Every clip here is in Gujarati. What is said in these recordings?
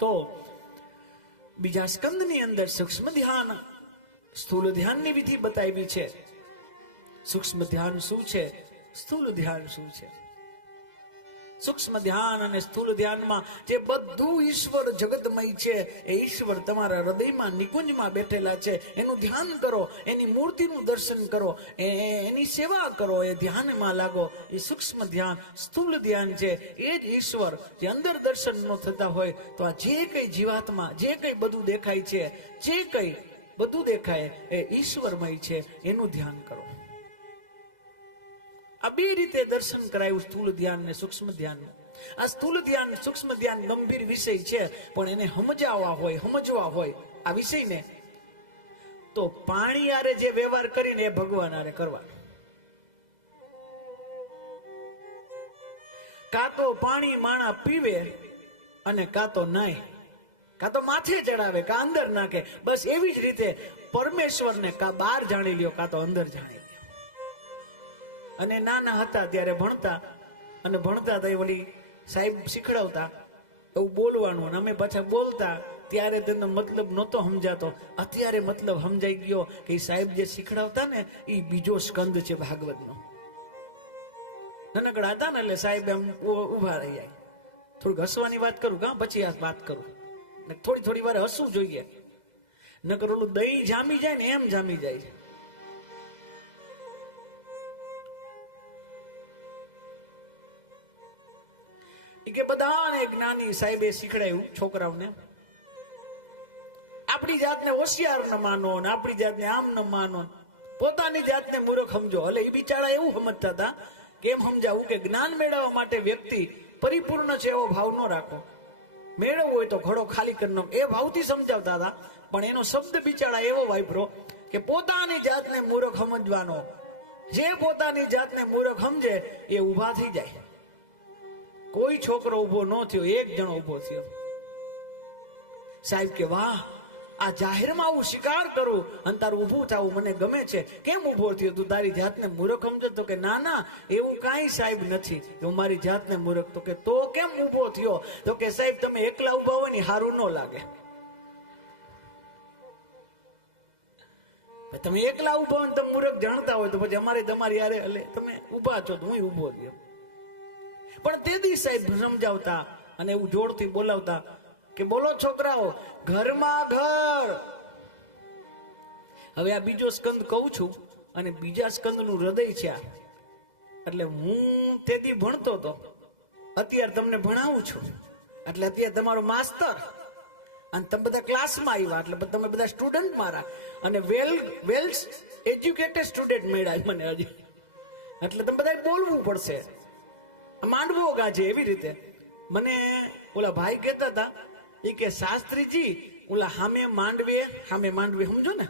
તો બીજા સ્કંદની અંદર સૂક્ષ્મ ધ્યાન સ્થૂલ ધ્યાનની વિધિ બતાવી છે. સૂક્ષ્મ ધ્યાન શું છે, સ્થૂલ ધ્યાન શું છે? સૂક્ષ્મ ધ્યાન અને સ્થૂલ ધ્યાનમાં જે બધું ઈશ્વર જગતમય છે, એ ઈશ્વર તમારા હૃદયમાં નિકુંજમાં બેઠેલા છે. એનું ધ્યાન કરો, એની મૂર્તિનું દર્શન કરો, એની સેવા કરો, એ ધ્યાનમાં લાગો. એ સૂક્ષ્મ ધ્યાન સ્થૂલ ધ્યાન છે. એ જ ઈશ્વર જે અંદર દર્શન ન થતા હોય તો આ જે કઈ જીવાત્મા, જે કઈ બધું દેખાય છે, જે કઈ બધું દેખાય એ ઈશ્વરમય છે, એનું ધ્યાન કરો. આ બે રીતે દર્શન કરાયું, સ્થૂલ ધ્યાન ને સૂક્ષ્મ ધ્યાન. આ સ્થૂલ ધ્યાન સૂક્ષ્મ ધ્યાન ગંભીર વિષય છે, પણ એને સમજવા હોય આ વિષયને, તો પાણી આરે જે વ્યવહાર કરીને એ ભગવાન આરે કરવાનો. કાં તો પાણી માણા પીવે અને કાં તો નાય, કાં તો માથે ચડાવે, કાં અંદર નાખે. બસ એવી જ રીતે પરમેશ્વરને કાં બહાર જાણી લ્યો, કાં તો અંદર જાણી લ્યો. અને નાના હતા ત્યારે ભણતા, અને ભણતા હતા ઓલી સાહેબ શીખડાવતા એવું બોલવાનું, અને અમે પાછા બોલતા ત્યારે તેનો મતલબ નહોતો સમજાતો. અત્યારે મતલબ સમજાઈ ગયો કે સાહેબ જે શીખડાવતા ને એ બીજો સ્કંદ છે ભાગવતનો. નાનકડા હતા ને એટલે સાહેબ એમ ઉભા રહી જાય. થોડીક હસવાની વાત કરું કા, પછી આ વાત કરું. થોડી વાર હસવું જોઈએ, નકર ઓલું દહીં જામી જાય ને એમ જામી જાય. કે બધાને જ્ઞાની સાહેબે શીખડાયું છોકરાઓને, આપણી જાતને હોશિયાર ન માનો ને આપણી જાતને આમ ન માનો, પોતાની જાતને મૂર્ખ સમજો. એટલે એ બિચારા એવું સમજતા હતા કે એમ સમજાવું કે જ્ઞાન મેળવવા માટે વ્યક્તિ પરિપૂર્ણ છે એવો ભાવ ન રાખો, મેળવવું હોય તો ઘડો ખાલી કરી નાખો, એ ભાવથી સમજાવતા હતા. પણ એનો શબ્દ બિચારા એવો વાપરો કે પોતાની જાતને મૂર્ખ સમજવાનો. જે પોતાની જાતને મૂર્ખ સમજે એ ઊભા થઈ જાય. કોઈ છોકરો ઉભો ન થયો, એક જણો ઉભો થયો. સાહેબ કે વાહ, આ જાહેરમાં આવું શિકાર કરું અને તારું ઊભું થવું મને ગમે છે. કેમ ઉભો થયો તું? તારી જાતને મૂર્ખ સમજો? તો કે ના એવું કાંઈ સાહેબ નથી, હું મારી જાતને મૂર્ખ. તો કે તો કેમ ઉભો થયો? તો કે સાહેબ તમે એકલા ઉભા હોય ને સારું ન લાગે. તમે એકલા ઉભા હોય તમે મૂર્ખ જાણતા હોય તો પછી અમારે તમારી યારે એટલે તમે ઉભા છો તો હું ઉભો રહ્યો. પણ તે દી સાહેબ સમજાવતા અને એવું જોરથી બોલાવતા કે બોલો છોકરાઓ, ઘરમાં ઘર. હવે આ બીજો સ્કંદ કહું છું અને બીજા સ્કંદનું હૃદય છે આ. એટલે હું તે દી ભણતો હતો, અત્યારે તમને ભણાવું છું. એટલે અત્યારે તમારો માસ્તર અને તમે બધા ક્લાસમાં આવ્યા, એટલે તમે બધા સ્ટુડન્ટ મારા, અને વેલ એજ્યુકેટેડ સ્ટુડન્ટ મળ્યા મને હજી. એટલે તમે બધા બોલવું પડશે, માંડવો ગાજે એવી રીતે. મને ઓલા ભાઈ કહેતા હતા, એ કે શાસ્ત્રીજી ઓલા હામે માંડવી સમજો ને,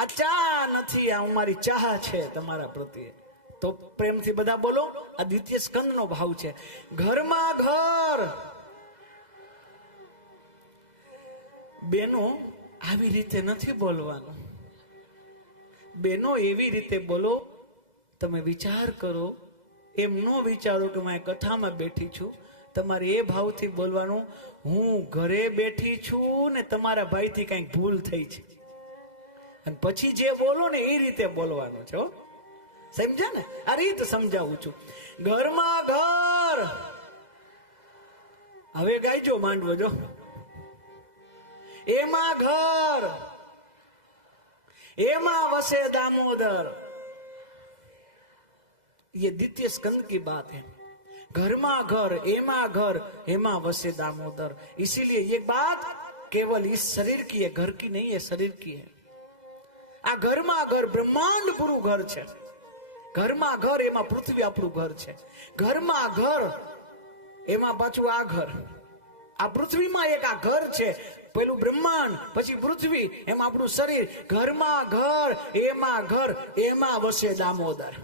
આ ચા નથી, આ અમારી ચાહ છે તમારા પ્રત્યે. તો પ્રેમથી બધા બોલો, આ દ્વિતીય સ્કંદનો ભાવ છે. ઘરમાં ઘર. બેનો આવી રીતે નથી બોલવાનું, બેનો એવી રીતે બોલો. તમે વિચાર કરો, એમ ન વિચારો કે હું કથામાં બેઠી છું. તમારે એ ભાવથી બોલવાનું, હું ઘરે બેઠી છું ને તમારા ભાઈથી કઈક ભૂલ થઈ છે. અને પછી જે બોલો ને એ રીતે બોલવાનું છે. સમજ્યા ને? આ રીત સમજાવું છું. ઘરમાં ઘર. હવે ગાઈજો માંડવો જો. એમાં ઘર, એમાં વસે दामोदर. ये द्वितीय स्कंद की बात है. घरमा घर, एमा वसे दामोदर. इसीलिए ये बात केवल इस शरीर की है, घर की नहीं है, शरीर की है. आ घरमा घर ब्रह्मांड पूરું ઘર છે. ઘરમાં ઘર એમાં પૃથ્વી આપણું ઘર છે. ઘરમાં ઘર એમાં પાછું આ ઘર. આ પૃથ્વીમાં એક આ ઘર છે, પેલું બ્રહ્માંડ, પછી પૃથ્વી, એમાં આપણું શરીર. ઘરમાં ઘર, એમાં વસે દામોદર.